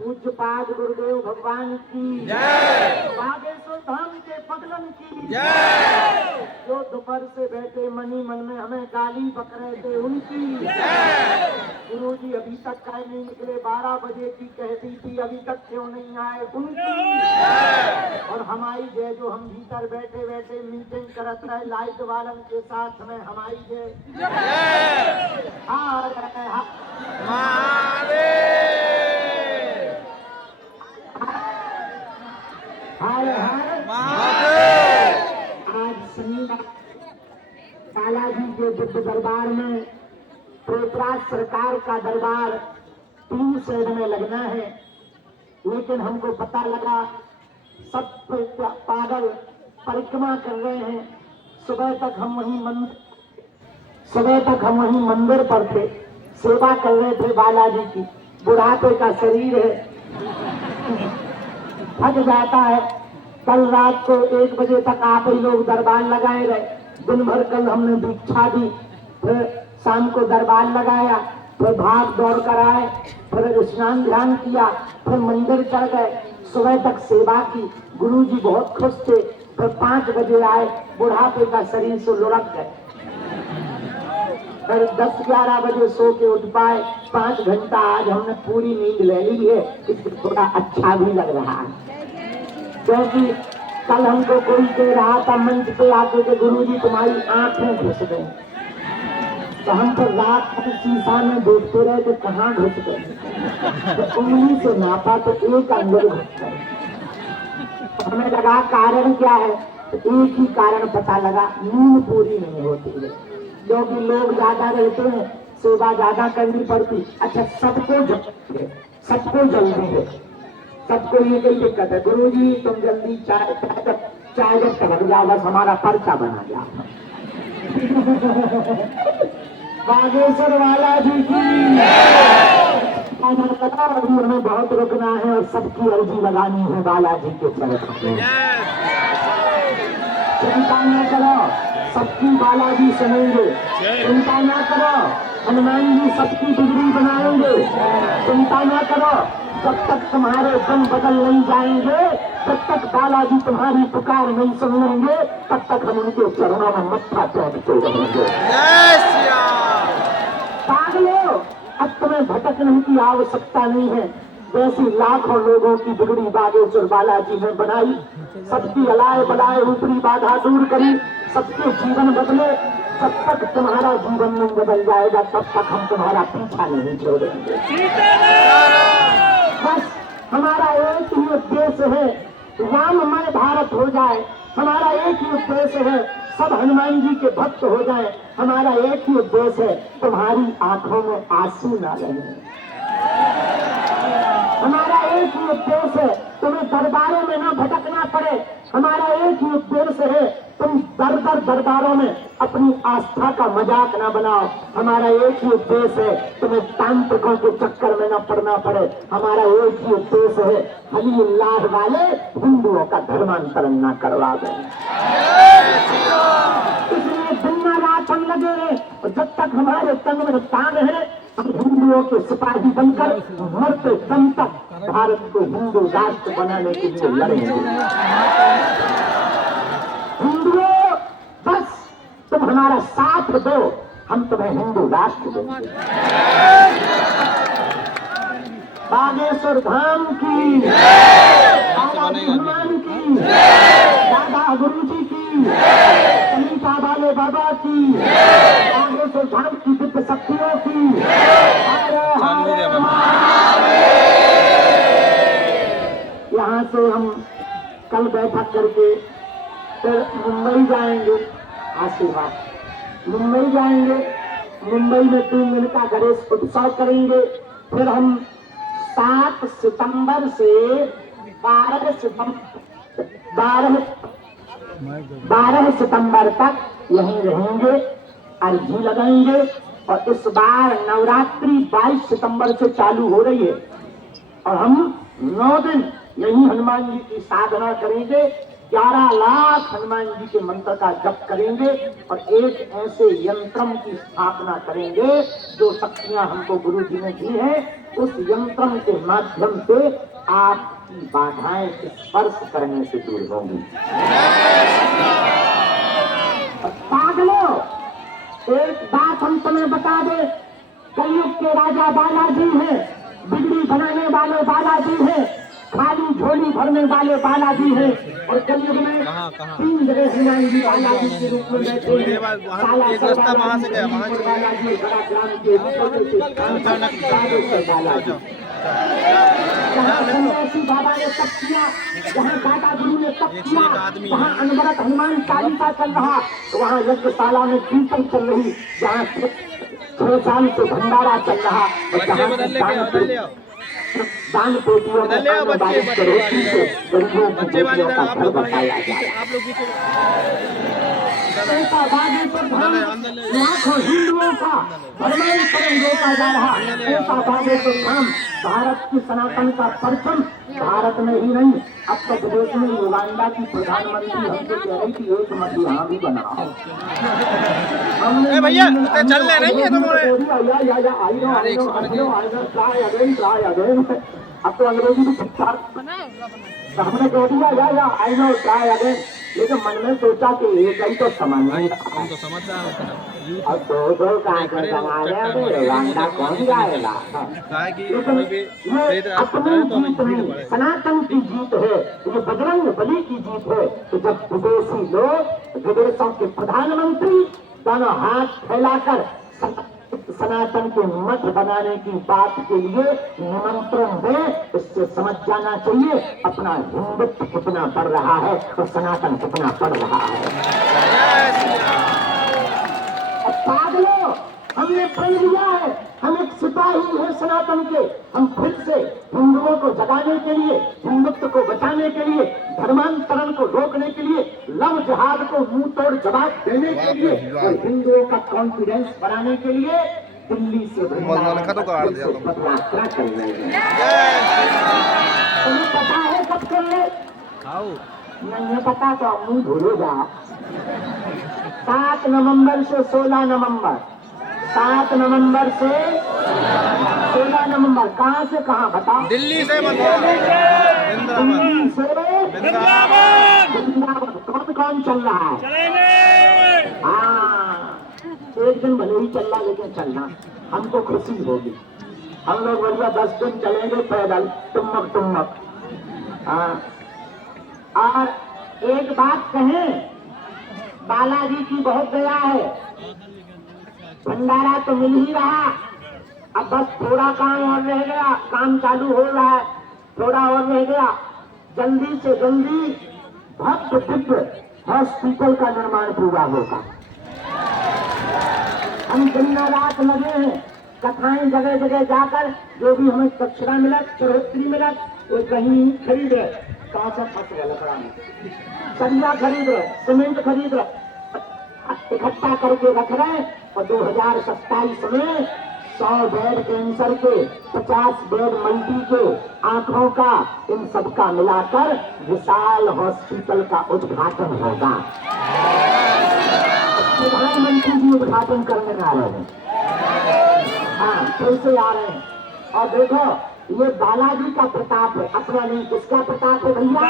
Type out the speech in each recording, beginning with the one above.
पूज्यपाद गुरुदेव भगवान की जय, बागेश्वर धाम के पगलन की जय, जो दोपहर से बैठे मनी मन में हमें गाली बक रहे थे उनकी जय। गुरु जी अभी तक काहे नहीं निकले, 12 बजे की कहती थी अभी तक क्यों नहीं आए उनकी जय। और हमारी जय जो हम भीतर बैठे बैठे मीटिंग करत रहे लाइट वालन के साथ में, हमारी जय आज शनिवार बालाजी के दिव्य दरबार में प्रेतराज सरकार का दरबार 3 शेड में लगना है, लेकिन हमको पता लगा सब पागल परिक्रमा कर रहे हैं। सुबह तक हम वहीं मंदिर पर थे, सेवा कर रहे थे बालाजी की। बुढ़ापे का शरीर है, थक जाता है। कल रात को 1 बजे तक आप ही लोग दरबार लगाए रहे, दिन भर कल हमने दीक्षा दी, फिर शाम को दरबार लगाया, फिर भाग दौड़ कर आए, फिर स्नान ध्यान किया, फिर मंदिर चढ़ गए, सुबह तक सेवा की। गुरुजी बहुत खुश थे। फिर 5 बजे आए, बुढ़ापे का शरीर से लुढ़क गए। फिर 10-11 बजे सो के उठ पाए। 5 घंटा आज हमने पूरी नींद ले ली है, इससे थोड़ा अच्छा भी लग रहा है। क्योंकि कल हमको कोई कह रहा था मंच पे आके के गुरुजी तुम्हारी आंखें घुस गई, तो हम तो रात को शीशा में देखते रहे कि कहाँ घुस गए, तो उंगली से नापा तो एक अंदर घुस गए। तो हमें लगा कारण क्या है, तो एक ही कारण पता लगा, नींद पूरी नहीं होती है। क्योंकि लोग ज्यादा रहते हैं, सेवा ज्यादा करनी पड़ती। अच्छा सबको जल्दी है, सबको ये कई दिक्कत है, गुरुजी तुम जल्दी चाय जब टपक जाओ बस हमारा पर्चा बना जाओ। बागेश्वर वाला जी की अभी हमें बहुत रुकना है और सबकी अर्जी लगानी है बालाजी के चरण में। चिंता न करो, सबकी बालाजी सुनेंगे। चिंता न करो, हनुमान जी सबकी बिगड़ी बनाएंगे। चिंता न करो, जब तक तुम्हारे दम बदल नहीं जाएंगे, जब तक बालाजी तुम्हारी पुकार नहीं सुन लेंगे, तब तक हम उनके चरणों में मत्था टेकते रहेंगे। पागलों, अब तुम्हें भटकने की आवश्यकता नहीं है। जैसी लाखों लोगों की बिगड़ी बागेश्वर बालाजी ने बनाई, सबकी अलाए बलाए ऊपरी बाधा दूर करी, सबके जीवन बदले। जब तक तुम्हारा जीवन नहीं बदल जाएगा तब तक हम तुम्हारा पीछा नहीं छोड़ेंगे। बस हमारा एक ही उद्देश्य है, राममय भारत हो जाए। हमारा एक ही उद्देश्य है, सब हनुमान जी के भक्त हो जाएं। हमारा एक ही उद्देश्य है, तुम्हारी आंखों में आंसू ना रहे। हमारा एक ही उद्देश्य है, तुम्हें दरबारों में ना भटकना पड़े। हमारा एक ही उद्देश्य है, तुम दर दरबारों में अपनी आस्था का मजाक ना बनाओ। हमारा एक ही उद्देश्य है, तुम्हें तांत्रिकों के चक्कर में ना पड़ना पड़े। हमारा एक ही उद्देश्य है, हलीउल्लाह वाले हिंदुओं का धर्मांतरण ना करवा दें। इसलिए दिन रात हम लगे हैं, और जब तक हमारे तंग में तान है, हम हिंदुओं के सिपाही बनकर मरते दम तक भारत को हिंदू राष्ट्र बनाने के लिए लड़ेंगे। हिंदुओं, बस तुम हमारा साथ दो, हम तुम्हें हिंदू राष्ट्र देंगे। बागेश्वर धाम की, बालाजी हनुमान की, दादा गुरु जी की, समीता वाले बाबा की, बागेश्वर धाम की दिव्य शक्तियों की। यहाँ से हम कल बैठक करके फिर मुंबई जाएंगे। आशीर्वाद मुंबई जाएंगे, मुंबई में 3 दिन का गणेश उत्सव करेंगे। फिर हम 7 सितंबर से 12 सितंबर तक यहीं रहेंगे, अर्जी लगाएंगे। और इस बार नवरात्रि 22 सितंबर से चालू हो रही है, और हम 9 दिन यही हनुमान जी की साधना करेंगे। 11 लाख हनुमान जी के मंत्र का जप करेंगे और एक ऐसे यंत्रम की स्थापना करेंगे जो शक्तियां हमको गुरु जी ने दी है। उस यंत्र के माध्यम से आपकी बाधाएं स्पर्श करने से दूर होंगी। पागलो, एक बात हम तुम्हें बता दे, कलयुग के राजा बालाजी हैं, बिगड़ी बनाने वाले बालाजी हैं, खाली झोली भरने वाले बालाजी हैं, और कलयुग में 3 जगह हनुमान जी बालाजी के रूप में बैठे हैं। एक रास्ता वहां से गया, वहां से बालाजी बड़ा ग्राम के बालाजी, जहाँ सन्यासी बाबा ने तप किया, जहाँ दादा गुरु ने तप किया, जहाँ अनवरत हनुमान चालीसा चल रहा, वहाँ यज्ञशाला में कीर्तन चल रही, जहाँ 6 साल से भंडारा चल रहा, और जहाँ दान पेटियों में बच्चे वाली आप लोग लाखों हिंदुओं का धर्मांतरण रोका जा रहा है। भारत की सनातन का परचम भारत में ही नहीं, अब तो विदेश में युगांडा की प्रधानमंत्री हमसे कह रही थी एक मत यहाँ भी बनाओ। भैया चलने नहीं है अब तो अंग्रेजी भी ठीक ठाक हमने कह दिया या आई नो ट्राई अगेन, लेकिन मन में सोचा कि एक ही तो समझ नहीं अब दो का कौन जाएगा। लेकिन ये अपनी जीत नहीं, सनातन की जीत है, ये बजरंग बली की जीत है। तो जब विदेशी लोग, विदेशों के प्रधानमंत्री दोनों हाथ फैलाकर सनातन के मठ बनाने की बात के लिए निमंत्रण दें, इससे समझ जाना चाहिए अपना हिंदुत्व कितना बढ़ रहा है और सनातन कितना बढ़ रहा है। अब पागलो, हमने प्रण लिया है, हम एक सिपाही हैं सनातन के, हम फिर से हिंदुओं को जगाने के लिए, हिंदुत्व को बचाने के लिए, धर्मांतरण को रोकने के लिए, लव जिहाद को मुंह तोड़ जवाब देने के लिए और हिंदुओं का कॉन्फिडेंस बढ़ाने के लिए दिल्ली से यात्रा कर रहे हैं। तुम्हें पता है कब कर रहे? नहीं पता तो मुंह धोलो जा। 7 नवंबर से 16 नवंबर, 7 नवंबर से 16 नवंबर, कहाँ से कहाँ बताओ? दिल्ली से वृंदावन। कौन चल रहा है? हाँ, एक दिन भले ही चल रहा, लेकिन चलना हमको खुशी होगी। हम लोग बढ़िया 10 दिन चलेंगे पैदल, तुमक। हाँ, और एक बात कहें, बालाजी की बहुत दया है, भंडारा तो मिल ही रहा, अब बस थोड़ा काम और रह गया, काम चालू हो रहा है, थोड़ा और रह गया, जल्दी से जल्दी भव्य दिव्य हॉस्पिटल का निर्माण पूरा होगा। हम दिन रात लगे हैं, कथाएं जगह जगह जाकर, जो भी हमें दक्षिणा मिला, चढ़ोतरी मिला, वो कहीं खरीद रहे, कहाँ से फंस गया लकड़ा में, सरिया खरीद रहे, सीमेंट खरीद रहे, इकट्ठा करके रख रहे, और 2027 में 100 बेड कैंसर के, 50 बेड मल्टी के, आंखों का, इन सबका मिलाकर विशाल हॉस्पिटल का उद्घाटन होगा। प्रधानमंत्री जी उद्घाटन करने आ रहे हैं। हाँ, कैसे आ रहे हैं? और देखो, ये बालाजी का प्रताप है, अपना नहीं। किसका प्रताप है भैया?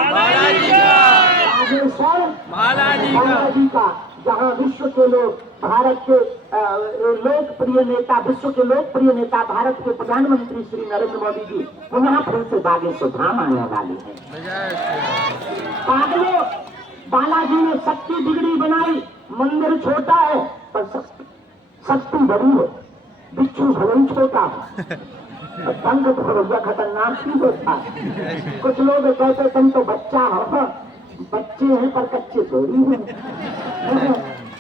बागेश्वर बालाजी का, जहाँ विश्व के लोग, भारत के लोकप्रिय नेता, विश्व के लोकप्रिय नेता, भारत के प्रधानमंत्री श्री नरेंद्र मोदी जी पुनः फिर से बागेश्वर धाम आने वाले हैं। पागलों, बालाजी ने शक्ति बिगड़ी बनाई, मंदिर छोटा है पर शक्ति बड़ी है, बिच्छू भवन छोटा है, तंग भरोसा खतरनाक ही होता है। कुछ लोग कहते तुम तो बच्चा हो, बच्चे हैं पर कच्चे थोड़ी हैं।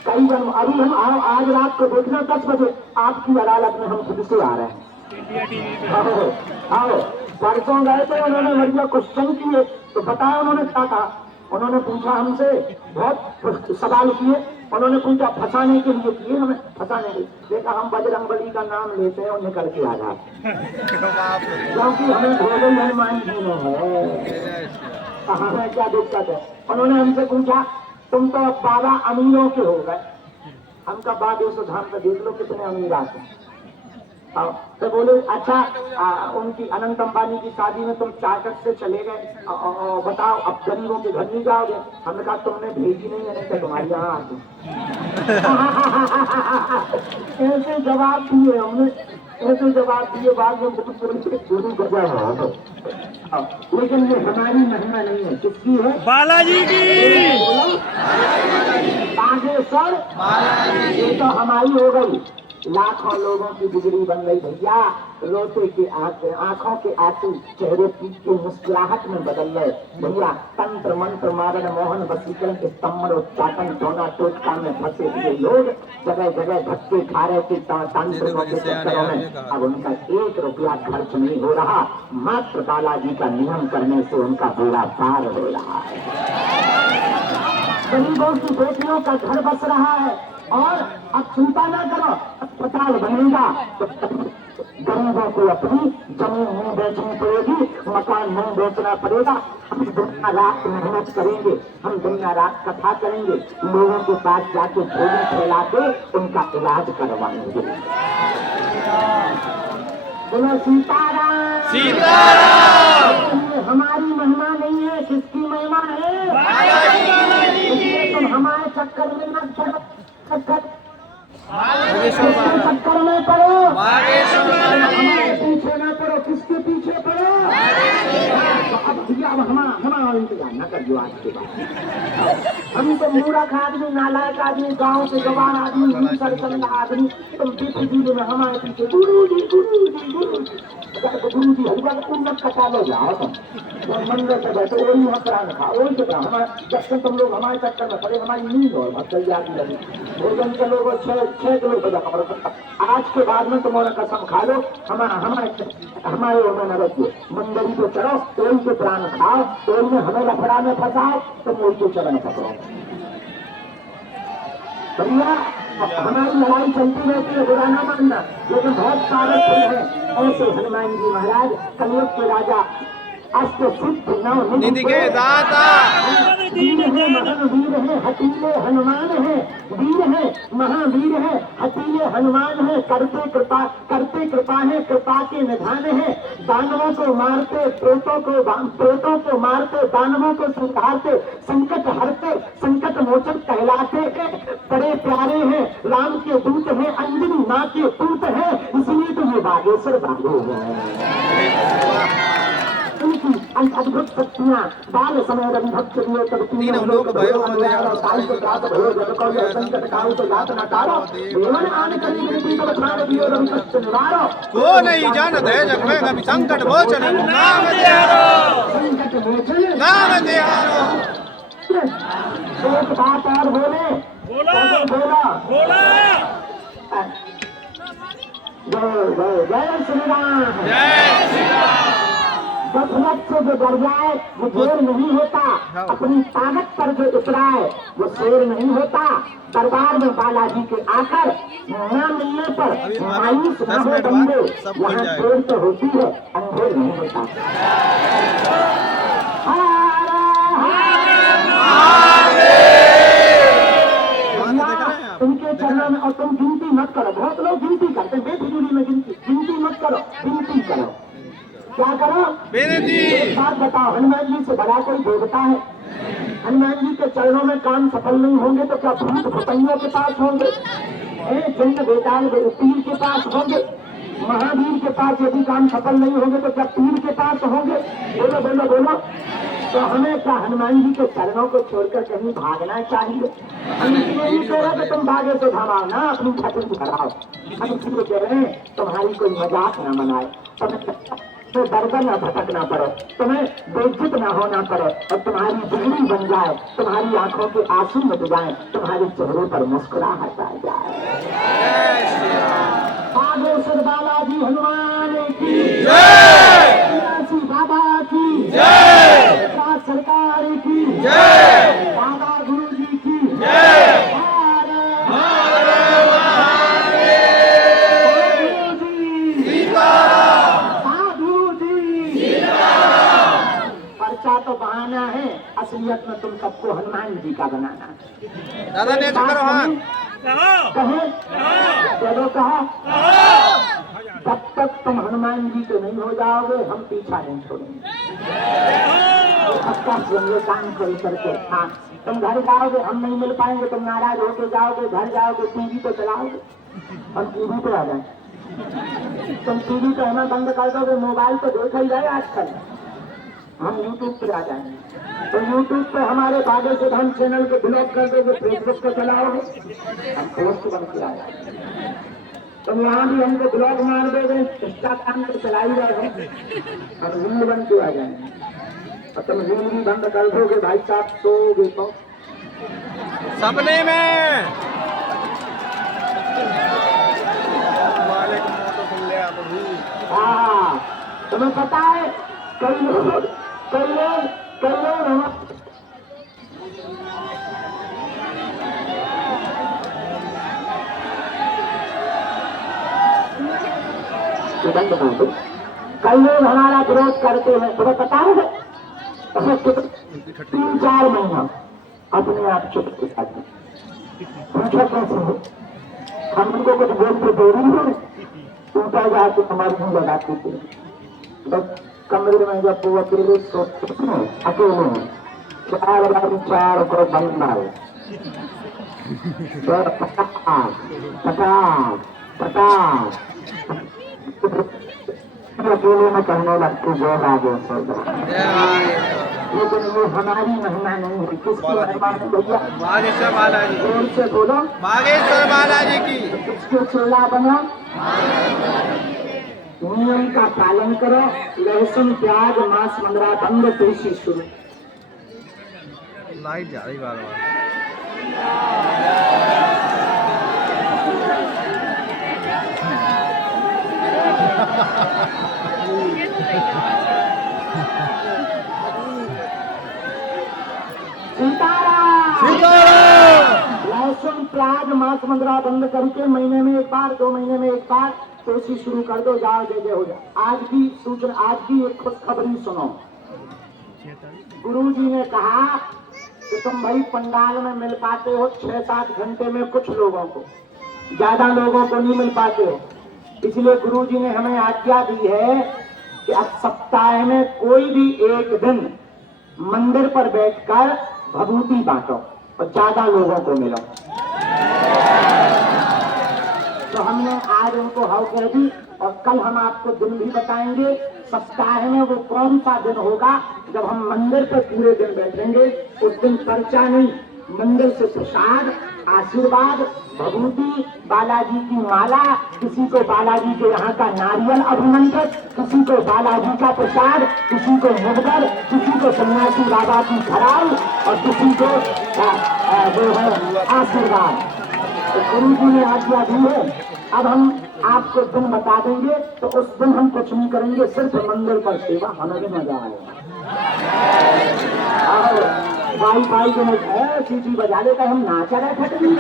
कई बार अभी हम आज रात को देखना 10 बजे आपकी अदालत में हम खुद से आ रहे हैं। आओ, परसों गए थे, उन्होंने बढ़िया क्वेश्चन किए, तो बताया उन्होंने क्या कहा। उन्होंने पूछा हमसे, बहुत सवाल किए, उन्होंने पूछा फंसाने के लिए किए, हमें फंसाने के लिए। देखा हम बजरंगबली का नाम लेते हैं और निकल के आ जाते, क्योंकि हमें भोले हनुमान जी में है, हमें क्या दिक्कत है। उन्होंने हमसे पूछा तुम तो अब बाबा अमीरों के हो गए। हम का बागेश्वर धाम पे देख लो कितने अमीर आते हैं। तो बोले अच्छा उनकी अनंत अंबानी की शादी में तुम चाकट से चले गए, बताओ अब गरीबों के घर नहीं जाओगे? हमने कहा तुमने भेजी नहीं है, नहीं तो तुम्हारी यहाँ आती। ऐसे जवाब दिए हमने, ऐसे जवाब दिए, बाद में गुरु गजा हो। लेकिन ये हमारी महिमा नहीं है, किसकी है? बालाजी की। बागेश्वर ये तो हमारी हो गई, लाखों लोगों की बिजली बन गई भैया। रोते के आंखों के आंसू चेहरे की मुस्कुराहट में बदल गए भैया। तंत्र मंत्र मारण मोहन वसीकरण स्तंभन उच्चाटन टोना टोटका में फंसे हुए लोग जगह जगह धक्के खा रहे थे तांत्रिकों के चक्करों में। अब उनका 1 रुपया खर्च नहीं हो रहा, मात्र बालाजी का नियम करने से उनका बेड़ा पार हो रहा है। गरीबों की बेटियों का घर बस रहा है। और अब चिंता ना करो, अस्पताल बनेगा तो गरीबों को अपनी जमीन नहीं बेचनी पड़ेगी, मकान नहीं बेचना पड़ेगा। हम दिन रात मेहनत करेंगे, हम दिन रात कथा करेंगे, लोगों के पास जाके झोली फैला के उनका इलाज करवाएंगे। बोलो सीताराम। सीताराम। ये हमारी महिमा नहीं है, किसकी महिमा है? इसलिए तुम हमारे चक्कर में न पड़ो, चक्कर में पड़ो, हमारे पीछे न पड़ो। किसके पीछे पड़ो? तो अब भैया अब हमारा इंतजार न कर जो आज के बाद। हम तो मूर्ख आदमी, नालायक आदमी, गाँव के जवान आदमी, सरसंद आदमी, तुम पीछे में हमारे पीछे गुरु जी हलवा उन्नत कटा लो जाओ तुम मंदिर से बैठो, वही वहाँ प्राण खाओ, वही तो हमारे जब तक तुम लोग हमारे चक्कर में पड़े, हमारी नींद हो तैयारी लगी भोजन के लोग 6 किलो बजा खबर। आज के बाद में तुम्हारा कसम खा लो, हमारे न रखिए, मंदिर को चढ़ो, वही के प्राण खाओ, वही में हमें लफड़ा में फंसाओ, तुम वही को चरण पकड़ो। भैया हमारी लड़ाई चलती रहती है, बुरा ना मानना, लेकिन बहुत पावरफुल है। ऐसे हनुमान जी महाराज कलयुग के राजा, अष्ट सिद्ध नव निधि के दाता, वीर है महावीर है हतीले हनुमान है, वीर है महावीर है हतीले हनुमान है, करते कृपा है, कृपा के निधान है। दानवों को मारते, प्रेतों को मारते, दानवों को संहारते, संकट हरते, संकट मोचन कहलाते हैं, बड़े प्यारे हैं, राम के दूत हैं, अंजनी माँ के पूत है, इसलिए तो ये बागेश्वर बाबू है। उनकी अद्भुत शक्तियाँ बाल समय भक्त तीनों लोग भयो को नहीं जानत है जग में कभी संकट मोचन नाम तिहारो, संकट मोचन नाम तिहारो। एक बात और बोले, बोला जय श्री राम। दशरथ से जो डर जाए वो शेर नहीं होता, अपनी ताकत पर जो उतराए वो शेर नहीं होता। दरबार में बालाजी के आकर न मिलने पर मायूस न हो बंदे, वहाँ शेर तो होती है, अंधेर नहीं होता। उनके चरणों में, और तुम गिनती मत करो, बहुत लोग गिनती करते हैं बेफिजूली में, गिनती मत करो, गिनती करो। क्या करो? एक बात बताओ, हनुमान जी से बड़ा कोई देवता है? हनुमान जी के चरणों में काम सफल नहीं होंगे तो क्या भूत भुतैयों के पास होंगे? चंड बेताल पीर के पास होंगे? महावीर के पास यदि काम सफल नहीं होंगे तो क्या पीर के पास होंगे? बोलो बोलो बोलो। तो हमें क्या हनुमान जी के चरणों को छोड़कर कहीं भागना चाहिए? हम इसलिए नहीं कह रहे कि तुम भागे से धमाओ ना, अपनी छतरी भराओ। हम इसलिए कह रहे हैं तुम्हारी कोई मजाक न बनाए, तो डरकर न भटकना पड़े, तुम्हें बेइज्जत न होना पड़े, और तुम्हारी बिगड़ी बन जाए, तुम्हारी आंखों के आंसू मिट जाए, तुम्हारे चेहरे पर मुस्कुराहट आ जाए। बागेश्वर बालाजी हनुमान की जय, बाबा की जय, सरकार की जय, बाबा गुरु जी की जय। तो बहाना है, असलियत में तुम सबको हनुमान जी का बनाना है। दादा ने करो, हाँ कहे, चलो कहा तब तक तुम हनुमान जी के नहीं हो जाओगे, हम पीछा नहीं छोड़ेंगे। पक्का सुनिए, काम करो करके। हाँ, तुम घर जाओगे, हम नहीं मिल पाएंगे, तुम नाराज होके जाओगे, घर जाओगे, टीवी तो चलाओगे, हम टीवी पे आ जाए। तुम टीवी पे हमें बंद कर दोगे, मोबाइल तो देखा ही जाए आजकल, हम यूट्यूब पे आ जाएंगे। तो यूट्यूब पे हमारे भाग्य से हम चैनल को ब्लॉक कर दोगे, फेसबुक पे चलाओगे, हम पोस्ट बन के आ जाएंगे। तुम यहाँ भी हमको ब्लॉग मार दोगे, इंस्टाग्राम पे चला ही रहे हो, हम रील बन के आ जाएंगे। और तुम रील भी बंद कर दोगे भाई साहब, सोओगे तो सपने में मालिक मुंह तो खुल गया प्रभु। हाँ, तुम्हें पता है कई लोग कई लोग हमारा विरोध करते हैं, तुम्हें पता है 3-4 महीना अपने आप चुप के साथ पूछो कैसे हो, हम उनको कुछ बोलते देरी है, टूटा जाके हमारी मुंह लगाते थे। बस कमरे में जब वो अकेले सोते हैं, अकेले हैं, 4 को बंद है, पटाख अकेले में कहने लगते जो राजे सोचा। लेकिन वो हमारी महिमा नहीं है, किसकी महिमा है भैया? बागेश्वर बालाजी, जोर से बोलो, बागेश्वर बालाजी की। किसके चेला बनो? नियम का पालन करो, लहसुन प्याज मांस मंगरा बंद, पेशी शुरू। लाइट जा रही बार बार। लहसुन प्याज मांस मंगरा बंद करके महीने में 1 बार, 2 महीने में 1 बार पेशी शुरू कर दो, जाओ जय जय हो जाए। आज की सूचना, आज की एक खुशखबरी सुनो। गुरु जी ने कहा कि तुम भाई पंडाल में मिल पाते हो 6-7 घंटे में, कुछ लोगों को, ज्यादा लोगों को नहीं मिल पाते हो। इसलिए गुरु जी ने हमें आज्ञा दी है कि अब सप्ताह में कोई भी एक दिन मंदिर पर बैठकर भभूति बांटो और ज्यादा लोगों को मिलो। तो हमने आज उनको हाउ कह दी, और कल हम आपको दिन भी बताएंगे सप्ताह में वो कौन सा दिन होगा जब हम मंदिर पर पूरे दिन बैठेंगे। उस दिन पर्चा नहीं, मंदिर से प्रसाद, आशीर्वाद, भभूति, बालाजी की माला, किसी को बालाजी के यहाँ का नारियल अभिमंत्रित, किसी को बालाजी का प्रसाद, किसी को मुगदर, किसी को सन्यासी बाबा की खराई, और किसी को जो है आशीर्वाद। तो गुरु जी ने आज्ञा दी है। अब हम आपको दिन बता देंगे, तो उस दिन हम कुछ नहीं करेंगे, सिर्फ मंदिर पर सेवा, हमें भी मजा आएगा। भाई जो है सीटी बजा लेकर हम नाचा रहे फट नहीं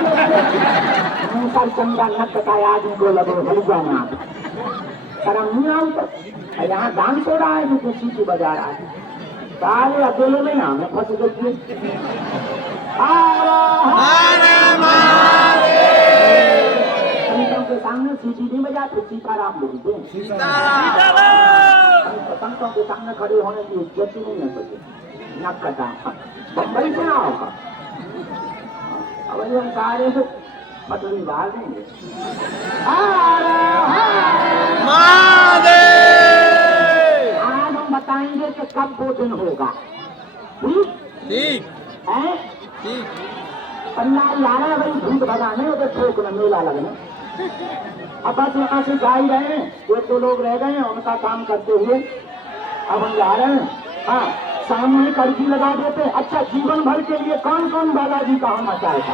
सर चंदा नक कटाया जिनको लगे हल जाना शर्म नहीं आई। तो यहाँ डांस हो रहा है जो सीटी बजा रहा है, सारे अकेले में ना मैं फंस गई। संतों के सामने सीटी नहीं बजाते, सीताराम बोलते हैं। संतों के सामने खड़े होने की इज्जत ही नहीं है सके, नक कटा। बम्बई से आओगा, अब हम सारे पटरी डाल देंगे। आज हम बताएंगे कि कब वो दिन होगा। ठीक है, ठीक। पंडाल जा रहा है भाई, भूत भगाने उधर ठोकना, मेला लगना। अब बस यहाँ से जा ही रहे हैं, 1-2 लोग रह गए हैं उनका काम करते हुए, अब हम जा रहे हैं। हाँ, सामने कर्जी लगा देते। अच्छा, जीवन भर के लिए कौन कौन बालाजी का होना चाहता?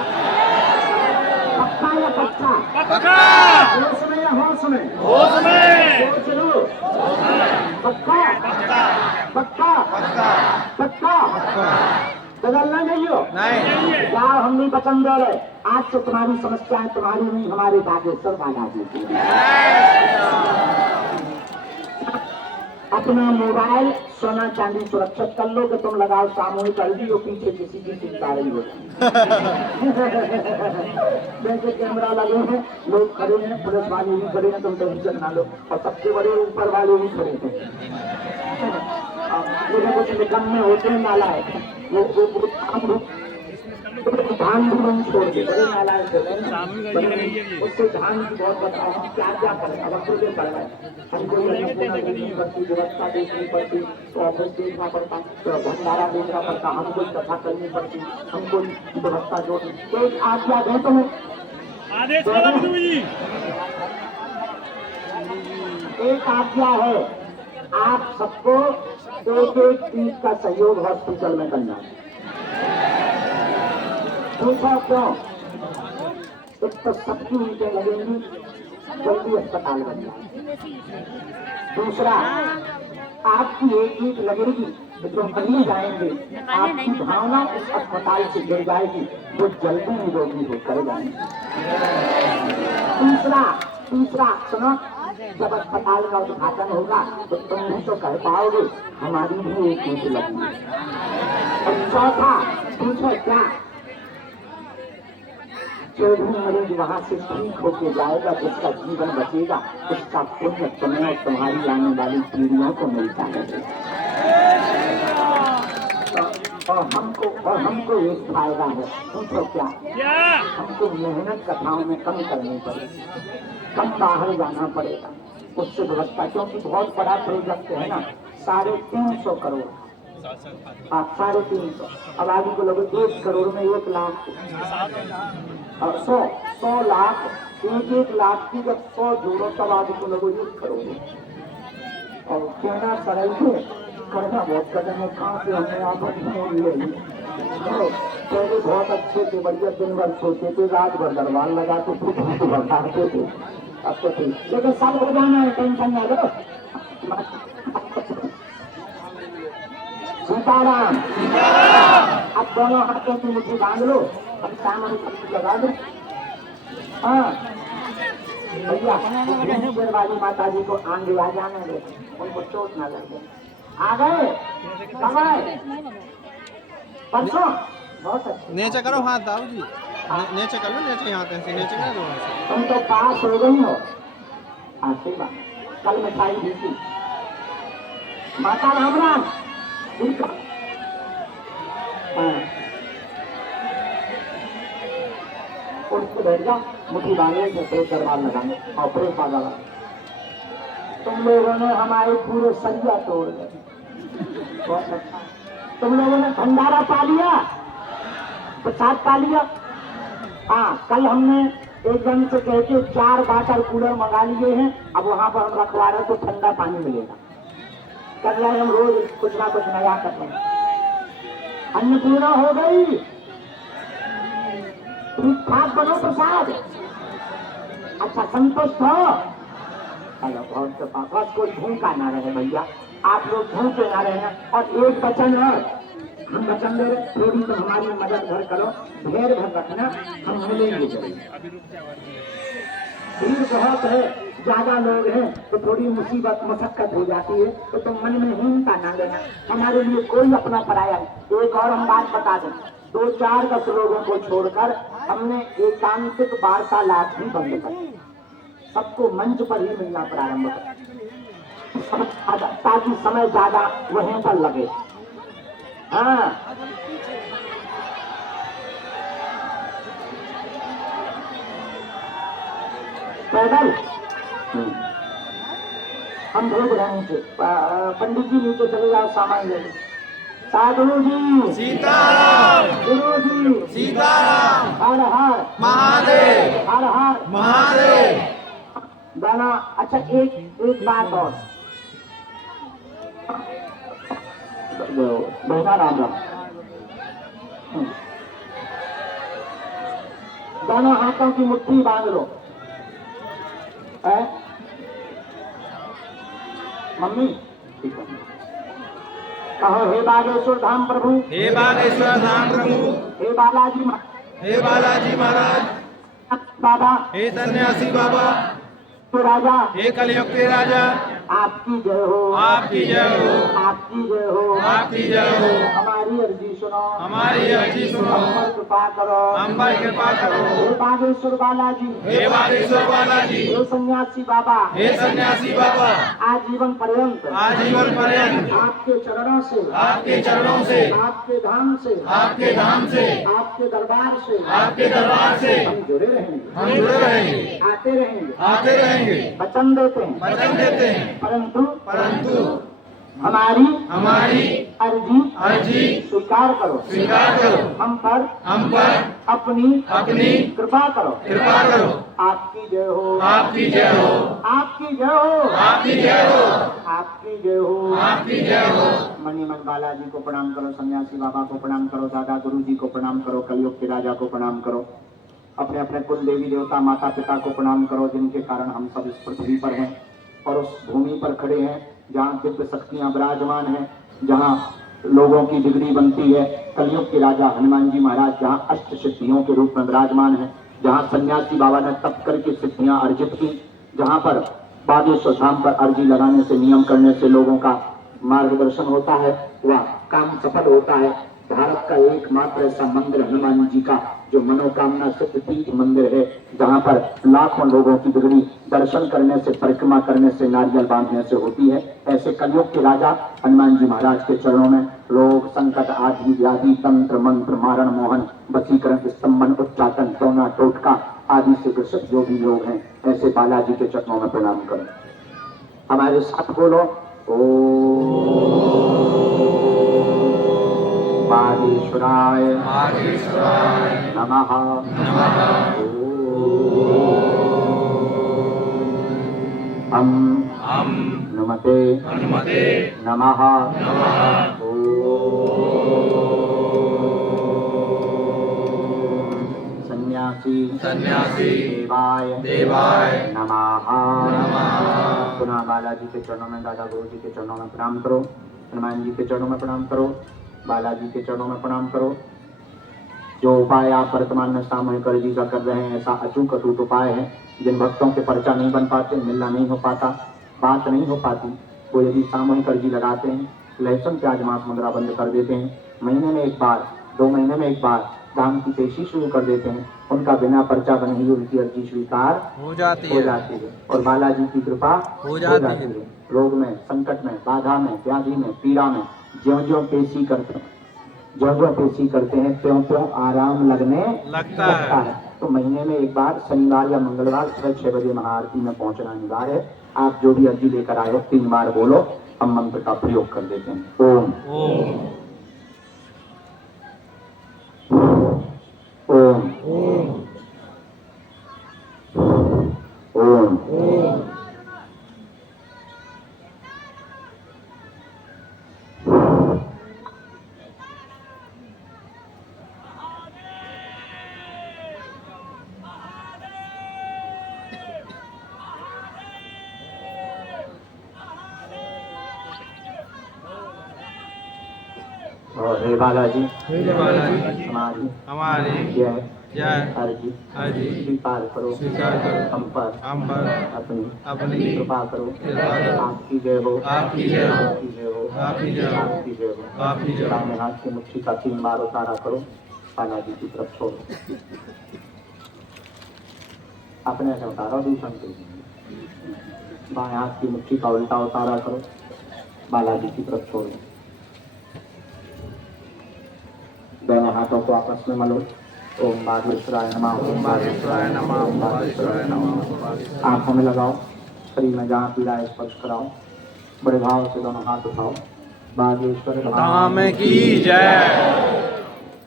पक्का या पक्का? पक्का। होश में या होश में? होश में। सोच लो। पक्का पक्का पक्का बदलना नहीं हो। नहीं। क्या हम नहीं वचन दे रहे, आज से तुम्हारी समस्याएं तुम्हारी नहीं, हमारे बागेश्वर बालाजी की। अपना मोबाइल सोना चांदी सुरक्षित कर लो कि तुम लगाओ सामूहिक हल्दी और पीछे किसी की चिंता रही हो। जैसे कैमरा लगे हैं, लोग खड़े हैं, पुलिस वाले भी खड़े हैं, तुम टेंशन ना लो, और सबसे बड़े ऊपर वाले भी खड़े हैं। ये कुछ निकम्मे होते हैं नालायक, वो धान भी नहीं छोड़ते, बड़े नालायक होते हैं। उससे धान की बहुत बताओ हम क्या क्या करें, अब अकेले कर रहे हैं, हमको व्यवस्था देखनी पड़ती, तो ऑफिस देखना पड़ता, तो भंडारा देखना पड़ता, हमको कथा करनी पड़ती, हमको व्यवस्था जोड़नी। एक आज्ञा है तुम्हें, एक आज्ञा है, आप सबको एक एक चीज का सहयोग हॉस्पिटल में करना। पूछा क्यों? एक तो सबकी ईंटें लगेंगी, जल्दी अस्पताल बन जाए। दूसरा, आपकी एक ईंट लगेगी तो जो कहीं जाएंगे, आपकी भावना उस अस्पताल से गिर जाएगी, वो जल्दी निरोगी होकर जाएंगे। तीसरा सुनो, जब अस्पताल का उद्घाटन होगा तो तुम भी तो कह पाओगे हमारी भी एक ईंट लगी। और चौथा, पूछो क्या, जो भी मरीज वहां से ठीक होके जाएगा, जिसका जीवन बचेगा, उसका पुण्य तुम्हें और तुम्हारी आने वाली पीढ़ियों को मिलता है। और हमको एक फायदा है, पूछो क्या, हमको मेहनत कथाओं में कम करनी पड़ेगी, कम बाहर जाना पड़ेगा, उससे व्यवस्था, क्योंकि बहुत बड़ा प्रोजेक्ट है ना, 350 करोड़, 350, अब आगे को लोग 1 करोड़ में 1 लाख और 100 लाख, 1 लाख की जब 100 जोड़ो तब आगे को लोग 1 करोड़। और कहना सरल है, करना बहुत कदम है, कहाँ से हमने आपस में पहले बहुत अच्छे थे, बढ़िया, दिन भर सोते थे, रात भर दरबार लगाते थे, बताते थे, अब तो ठीक, लेकिन सब हो जाना है, टेंशन ना लो। सीताराम, अब दोनों हाथों की मुट्ठी बांध लो, अब सामने लगा दो। हाँ भैया, शेर वाली माता जी को आगे आ जाने दे, उनको चोट ना लगे। आ गए, कब आए? परसों, बहुत अच्छा। नीचे करो हाथ दाऊ जी, नीचे कर लो, नीचे यहाँ से नीचे कर दो। तुम तो पास हो गई हो, आशीर्वाद, कल मिठाई दी थी माता रामराम, उसको बैठ जाओ, मुट्ठी बांधे थे, दरबार लगाने और फिर पागा। तुम लोगों ने हमारे पूरे सरिया तोड़ दिए, बहुत अच्छा। तुम लोगों ने भंडारा पा लिया, प्रसाद पा लिया। हाँ, कल हमने एक जन से कह के 4 वाटर कूलर मंगा लिए हैं, अब वहां पर हम रखवा रहे तो ठंडा पानी मिलेगा। कर रहे हम रोज कुछ ना कुछ नया कर रहे हैं। अन्नपूर्णा हो गई, ठीक ठाक बनो प्रसाद, अच्छा संतुष्ट हो। चलो बहुत बस, कोई भूखा ना रहे भैया, आप लोग भूखे ना रहे। और एक वचन है, हम वचन दे रहे, थोड़ी तो हमारी मदद घर करो, ढेर भर रखना, हम मिलेंगे जरूर। भीड़ बहुत है, ज्यादा लोग हैं तो थोड़ी मुसीबत मशक्कत हो जाती है, तो तुम मन में हीनता ना लेना, हमारे लिए कोई अपना पराया नहीं। एक और हम बात बता दें, 2-4-10 लोगों को छोड़कर हमने एकांतिक वार्तालाप भी बंद कर दिया, सबको मंच पर ही मिलना प्रारंभ कर, ताकि समय ज्यादा वहीं पर लगे। हाँ, पैदल हम भेज रहे नीचे, पंडित जी नीचे चले जाओ, सामान ले लो। साधु जी सीताराम, गुरु जी सीताराम, हर हर महादेव, हर हर महादेव। गाना। अच्छा, एक बात और, बहना राम राम, दोनों हाथों की मुट्ठी बांध लो। मम्मी कहो, हे बागेश्वर धाम प्रभु, हे बागेश्वर धाम प्रभु, हे बालाजी हे बालाजी महाराज, बाबा, हे सन्यासी बाबा, तो राजा, हे कलयुग के राजा, आपकी जय हो, आपकी जय हो, आपकी जय हो, आपकी जय हो। हमारी अर्जी सुनो, हमारी अर्जी सुनो, हम पर कृपा करो, हम पर कृपा करो। हे बागेश्वर बालाजी, हे बागेश्वर बालाजी, हे सन्यासी बाबा, हे सन्यासी बाबा, आजीवन पर्यंत आजीवन पर्यंत आपके चरणों से, आपके चरणों से, आपके धाम से, आपके धाम से, आपके दरबार से, आपके दरबार से हम जुड़े रहेंगे, हम जुड़े रहेंगे, आते रहेंगे, आते रहेंगे। वचन देते हैं, वचन देते हैं, परंतु हमारी अर्जी अर्जी स्वीकार करो, स्वीकार करो। हम पर अपनी कृपा करो, कृपा करो। आपकी जय हो, आपकी जय हो, आपकी जय हो, आपकी जय हो, आपकी जय हो, आपकी जय हो। मणि मन बालाजी को प्रणाम करो, सन्यासी बाबा को प्रणाम करो, दादा गुरु जी को प्रणाम करो, कलयुग के राजा को प्रणाम करो, अपने अपने कुल देवी देवता माता पिता को प्रणाम करो, जिनके कारण हम सब इस पृथ्वी पर हैं और उस भूमि पर खड़े हैं जहाँ दिव्य शक्तियाँ विराजमान हैं, जहाँ लोगों की बिगड़ी बनती है। कलयुग के राजा हनुमान जी महाराज जहाँ अष्ट सिद्धियों के रूप में विराजमान है, जहाँ सन्यासी बाबा ने तप करके सिद्धियां अर्जित की, जहाँ पर बागेश्वर धाम पर अर्जी लगाने से, नियम करने से लोगों का मार्गदर्शन होता है, वह काम सफल होता है। भारत का एकमात्र ऐसा मंदिर हनुमान जी का जो मनोकामना सिद्ध तीर्थ मंदिर है, जहाँ पर लाखों लोगों की बिगड़ी दर्शन करने से, परिक्रमा करने से, नारियल बांधने से होती है। ऐसे कलयुग के राजा हनुमान जी महाराज के चरणों में रोग संकट आदि व्याधि तंत्र मंत्र मारण मोहन वशीकरण स्तंभन उच्चाटन टोना टोटका आदि से ग्रसित जो भी लोग हैं, ऐसे बालाजी के चरणों में प्रणाम करें। हमारे साथ बोलो, बागेश्वराय नमः। हम नुमते नमः। सन्यासी देवाय नमः। पुनः बालाजी के चरणों में, दादा गुरु जी के चरणों में प्रणाम करो, हनुमान जी के चरणों में प्रणाम करो, बालाजी के चरणों में प्रणाम करो। जो उपाय आप वर्तमान में सामूहिक अर्जी का कर रहे हैं, ऐसा अचूक अटूट उपाय है। जिन भक्तों के पर्चा नहीं बन पाते, मिलना नहीं हो पाता, बात नहीं हो पाती, वो यदि सामूहिक अर्जी लगाते हैं, लहसुन प्याज मांस मुद्रा बंद कर देते हैं, महीने में एक बार, 2 महीने में एक बार दान की पेशी शुरू कर देते हैं, उनका बिना पर्चा बने ही उनकी अर्जी स्वीकार हो जाती है और बालाजी की कृपा हो जाती है। रोग में, संकट में, बाधा में, व्याधि में, पीड़ा में ज्यों-ज्यों पेशी करते हैं त्यों-त्यों आराम लगने लगता है। तो महीने में एक बार शनिवार या मंगलवार सुबह 6 बजे महाआरती में पहुंचना अनिवार्य है। आप जो भी अर्जी लेकर आए हो 3 बार बोलो, हम मंत्र का प्रयोग कर देते हैं। ओम ओम ओम ओम। और हे बालाजी हमारी जय अर्जी स्वीकार करो, हम पर अपनी कृपा करो। आपकी जय हो, आपकी जय हो, आपकी जय हो, आपकी जय हो, आपकी जय हो, आपकी जय हो। दाहिने हाथ की मुट्ठी का 3 बार उतारा करो, बालाजी की तरफ छोड़ो। अपने से उतारो, दूसरों से। बाएं हाथ की मुट्ठी का उल्टा उतारा करो, बालाजी की तरफ छोड़ो। दोनों हाथों को आपस में मलो। ओम बागेश्वराय नमः, ओम बागेश्वराय नमः, ओम बागेश्वराय नमः। आंखों में लगाओ, शरीर में जहाँ पीड़ा है स्पर्श कराओ, बड़े भाव से दोनों हाथ उठाओ। बागेश्वर धाम की जय,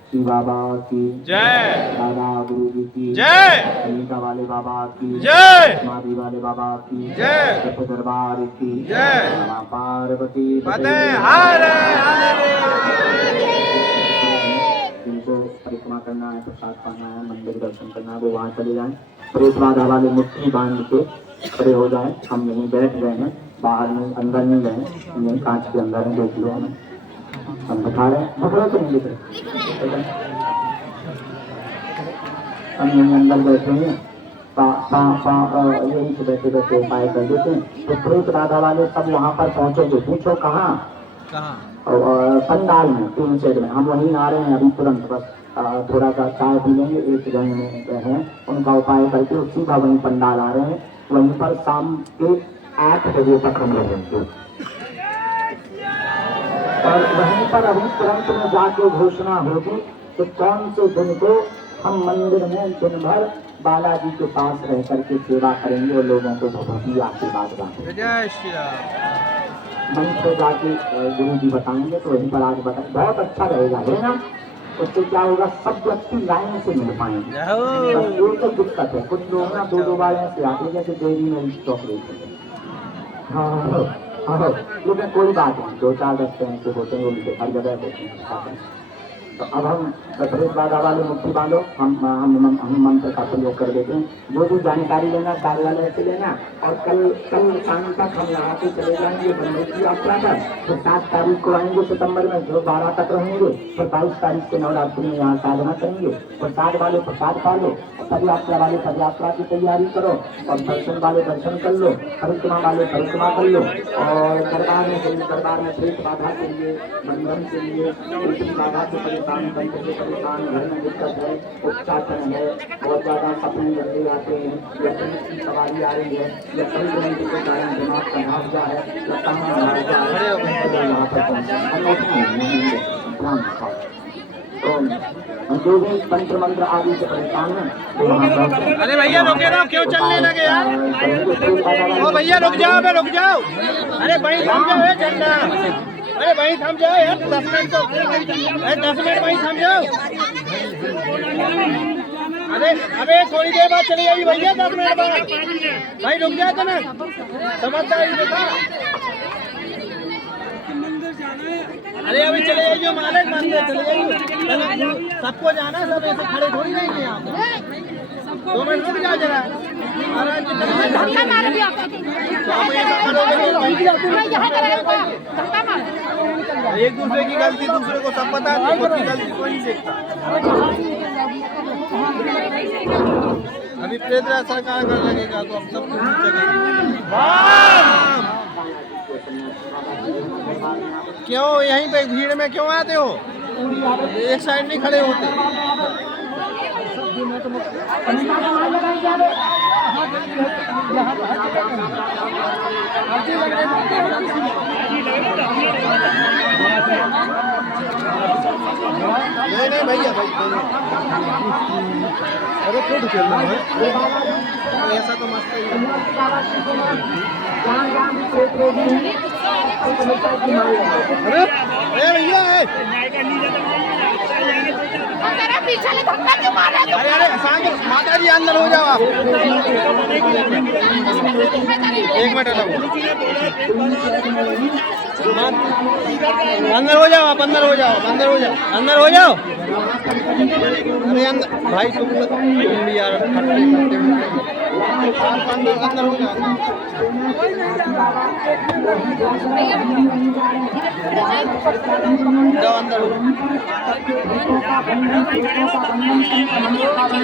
श्री बाबा की जय, दादा गुरु जी की जय, अनिका वाले बाबा की जय, समाधि वाले बाबा की जय, सत दरबार की जय, नमः पार्वती पते। जिनको परिक्रमा करना है, प्रसाद पाना है, मंदिर दर्शन करना है, वो वहाँ चले जाएं। फिर एक बाद हवाले मुट्ठी बांध के खड़े हो जाएं। हम यहीं बैठ गए हैं, बाहर में, अंदर नहीं गए, यहीं कांच के अंदर देख लो। हम दिखा रहे हैं, पकड़ो तो नहीं दिख रहे, हम यहीं अंदर बैठे हैं। यहीं से बैठे बैठे उपाय कर देते हैं। तो प्रेत बाधा वाले सब वहाँ पर पहुँचोगे, पूछो कहाँ? और पंडाल में, टीन शेड में। हम वहीं आ रहे हैं अभी तुरंत, बस थोड़ा सा चाय पी लेंगे, एक जन में हैं उनका उपाय करके सीधा वहीं पंडाल आ रहे हैं। वहीं पर शाम के 8 बजे तक हम रहेंगे और वहीं पर अभी तुरंत में जाके घोषणा होगी कि कौन से दिन को हम मंदिर में दिन भर बालाजी के पास रह करके सेवा करेंगे और लोगों को भगवती आशीर्वाद देंगे। जय श्री राम। मंच पे जाके गुरु जी बताएंगे तो वहीं पर आज बताएं, बहुत अच्छा रहेगा, है ना? उससे क्या होगा, सब व्यक्ति लाइन से मिल पाएंगे। बस एक तो दिक्कत है, कुछ लोग ना 2-2 बार ऐसे आते जैसे डेयरी में स्टॉक लेते हैं। हाँ, लेकिन कोई बात नहीं, 2-4 दस्ते ऐसे होते हैं, उनके हर जगह होते हैं। तो अब हम प्रेत बाधा वाले मुट्ठी बांधो, हम मंत्र का प्रयोग कर देते हैं। जो भी जानकारी लेना कार्यालय से लेना, और कल शाम तक हम यहाँ से चले जाएंगे बंदर की यात्रा पर। फिर 7 तारीख को आएंगे सितंबर में, जो 12 तक रहेंगे। फिर 22 तारीख से नवरात्रि में यहाँ साधना करेंगे। प्रसाद वाले प्रसाद खा लो, पदयात्रा वाले पदयात्रा की तैयारी करो, और दर्शन वाले दर्शन कर लो, परिक्रमा वाले परिक्रमा कर लो। और दरबार में प्रेत बाधा के लिए, बंधन के लिए, बाधा से परेशान, बंधन से परेशान, घर में दिक्कत है, उच्चाटन है, बहुत ज्यादा सपने जल्दी आते हैं, या पुलिस की सवारी आ रही है, या कई के कारण दिमाग का भावजा है, या तमाम भावजा है, यहाँ पर जो भी तंत्र मंत्र आदि से परेशान है। अरे भैया रुके ना, क्यों चलने लगे यार? ओ भैया रुक जाओ, रुक जाओ। अरे वहीं थम जाओ झंडा, अरे वहीं थम जाओ यार, 10 मिनट को, 10 मिनट वहीं थम जाओ। अरे थोड़ी देर बाद चली जाएगी भैया, 10 मिनट बाद भाई रुक जाए तो ना, समझदारी देखा। अरे अभी चले जाइए मालिक, मंदिर चले जाइए, सबको जाना, सब ऐसे खड़े थोड़ी रहेंगे यहाँ। 2 मिनट रुक जाओ जरा। एक दूसरे की गलती दूसरे को सब पता है, खुद की गलती कोई नहीं देखता। अभी प्रेत सरकार कर लगेगा तो अब सब कुछ क्यों यहीं पे भीड़ में क्यों आते हो? एक साइड नहीं खड़े होते। नहीं भैया भाई, अरे खुद खेलना है ऐसा तो मस्त ही है। अरे भैया अरे माता जी अंदर हो जाओ आप, 1 मिनट अंदर हो जाओ आप, अंदर हो जाओ, अंदर हो जाओ, अंदर हो जाओ। अरे अंदर भाई तुम यार अंदर हो जाओ, अंदर हो जाओ।